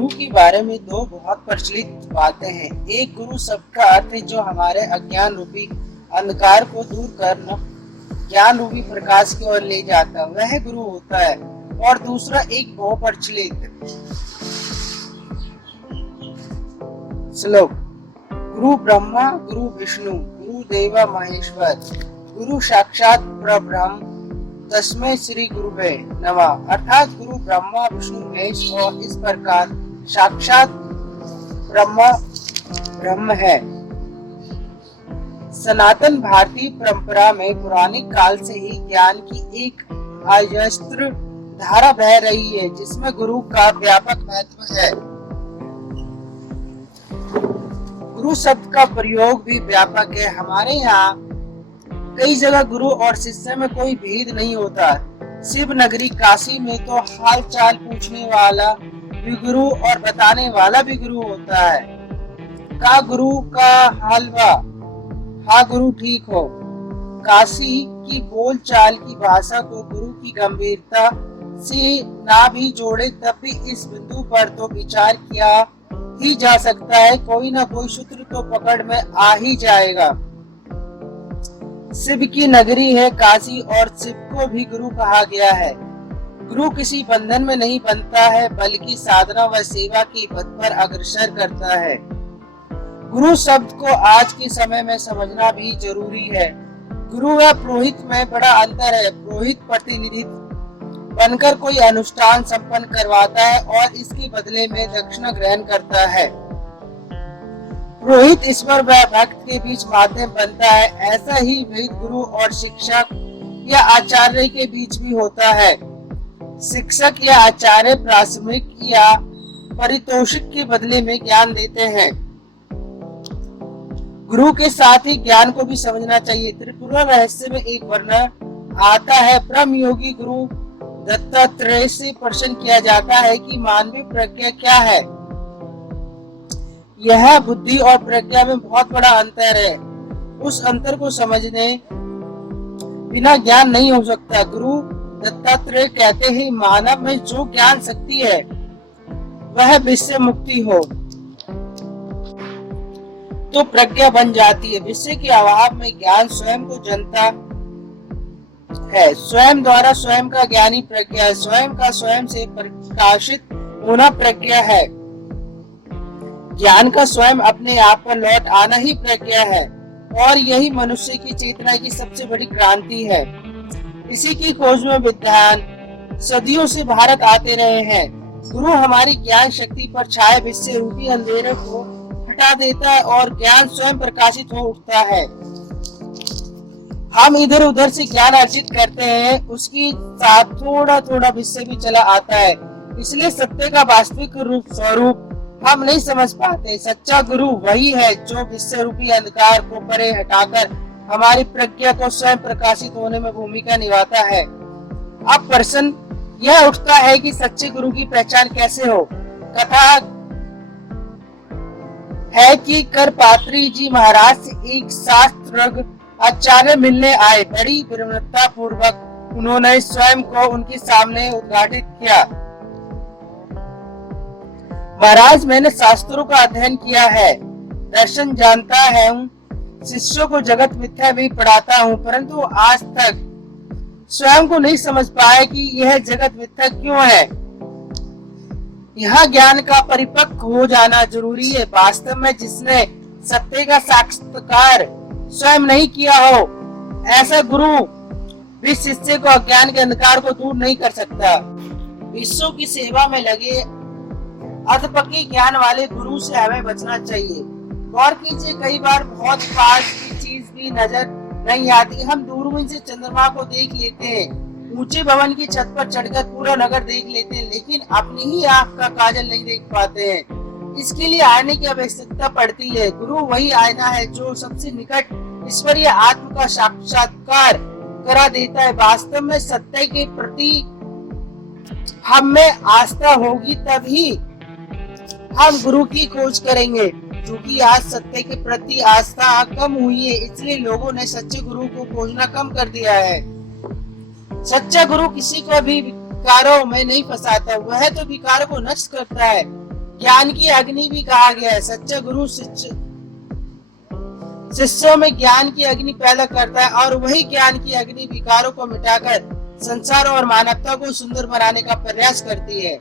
गुरु के बारे में दो बहुत प्रचलित बातें हैं। एक, गुरु शब्द का अर्थ है जो हमारे अज्ञान रूपी अंधकार को दूर कर ज्ञान रूपी प्रकाश की ओर ले जाता है, वह गुरु होता है। और दूसरा एक बहुत प्रचलित श्लोक, गुरु ब्रह्मा गुरु विष्णु गुरु देवा महेश्वर गुरु साक्षात परब्रह्म तस्मै श्री गुरुवे नमः, अर्थात गुरु ब्रह्मा विष्णु महेश और इस प्रकार साक्षात ब्रह्म है। सनातन भारतीय परंपरा में पुराने काल से ही ज्ञान की एक अजस्त्र धारा बह रही है जिसमें गुरु का व्यापक महत्व है। गुरु शब्द का प्रयोग भी व्यापक है। हमारे यहाँ कई जगह गुरु और शिष्य में कोई भेद नहीं होता। शिव नगरी काशी में तो हाल चाल पूछने वाला भी गुरु और बताने वाला भी गुरु होता है। का गुरु का हालवा, हाँ गुरु ठीक हो। काशी की बोल चाल की भाषा को गुरु की गंभीरता से ना भी जोड़े तब भी इस बिंदु पर तो विचार किया ही जा सकता है, कोई ना कोई सूत्र तो पकड़ में आ ही जाएगा। शिव की नगरी है काशी और शिव को भी गुरु कहा गया है। गुरु किसी बंधन में नहीं बनता है बल्कि साधना व सेवा की पथ पर अग्रसर करता है। गुरु शब्द को आज के समय में समझना भी जरूरी है। गुरु व पुरोहित में बड़ा अंतर है। पुरोहित प्रतिनिधि बनकर कोई अनुष्ठान संपन्न करवाता है और इसके बदले में दक्षिणा ग्रहण करता है। पुरोहित ईश्वर व भक्त के बीच माध्यम बनता है। ऐसा ही भेद गुरु और शिक्षक या आचार्य के बीच भी होता है। शिक्षक या आचार्य प्राथमिक या पारितोषिक के बदले में ज्ञान देते हैं। गुरु के साथ ही ज्ञान को भी समझना चाहिए। त्रिपुरा रहस्य में एक वर्णन आता है। ब्रह्म योगी गुरु दत्तात्रेय से प्रश्न किया जाता है कि मानवीय प्रज्ञा क्या है। यह बुद्धि और प्रज्ञा में बहुत बड़ा अंतर है। उस अंतर को समझने बिना ज्ञान नहीं हो सकता। गुरु दत्तात्रेय कहते हैं मानव में जो ज्ञान शक्ति है वह विषय मुक्ति हो तो प्रज्ञा बन जाती है। विषय के अभाव में ज्ञान स्वयं को जनता है। स्वयं द्वारा स्वयं का ज्ञानी प्रज्ञा है। स्वयं का स्वयं से प्रकाशित होना प्रज्ञा है। ज्ञान का स्वयं अपने आप पर लौट आना ही प्रज्ञा है और यही मनुष्य की चेतना की सबसे बड़ी क्रांति है। इसी की खोज में विद्वान सदियों से भारत आते रहे हैं। गुरु हमारी ज्ञान शक्ति पर छाए विषय रूपी अंधेरे को हटा देता है और ज्ञान स्वयं प्रकाशित हो उठता है। हम इधर उधर से ज्ञान अर्जित करते हैं, उसकी साथ थोड़ा थोड़ा विषय भी चला आता है, इसलिए सत्य का वास्तविक रूप स्वरूप हम नहीं समझ पाते। सच्चा गुरु वही है जो विषय रूपी अंधकार को परे हटाकर हमारी प्रज्ञा को स्वयं प्रकाशित होने में भूमिका निभाता है। अब प्रश्न यह उठता है कि सच्चे गुरु की पहचान कैसे हो। कथा है कि करपात्री जी महाराज से एक शास्त्रज्ञ आचार्य मिलने आए। बड़ी विनम्रता पूर्वक उन्होंने स्वयं को उनके सामने उद्घाटित किया। महाराज, मैंने शास्त्रों का अध्ययन किया है, दर्शन जानता है, शिष्यों को जगत मिथ्या भी पढ़ाता हूँ, परंतु आज तक स्वयं को नहीं समझ पाया कि यह जगत मिथ्या क्यों है। यहाँ ज्ञान का परिपक्व हो जाना जरूरी है। वास्तव में जिसने सत्य का साक्षात्कार स्वयं नहीं किया हो, ऐसा गुरु भी शिष्य को अज्ञान के अंधकार को दूर नहीं कर सकता। विश्व की सेवा में लगे अधपके ज्ञान वाले गुरु से हमें बचना चाहिए। गौर कीजिए, कई बार बहुत पास की चीज भी नजर नहीं आती। हम दूरबीन से चंद्रमा को देख लेते हैं, ऊंचे भवन की छत पर चढ़कर पूरा नगर देख लेते हैं, लेकिन अपनी ही आंख का काजल नहीं देख पाते हैं। इसके लिए आईने की आवश्यकता पड़ती है। गुरु वही आईना है जो सबसे निकट ईश्वरीय आत्म का साक्षात्कार करा देता है। वास्तव में सत्य के प्रति हम में आस्था होगी तभी हम गुरु की खोज करेंगे। क्योंकि आज सत्य के प्रति आस्था कम हुई है, इसलिए लोगों ने सच्चे गुरु को खोजना कम कर दिया है। सच्चा गुरु किसी को भी विकारों में नहीं फंसाता, वह तो विकारों को नष्ट करता है। ज्ञान की अग्नि भी कहा गया है। सच्चा गुरु शिष्यों में ज्ञान की अग्नि पैदा करता है और वही ज्ञान की अग्नि विकारों को मिटाकर संसार और मानवता को सुंदर बनाने का प्रयास करती है।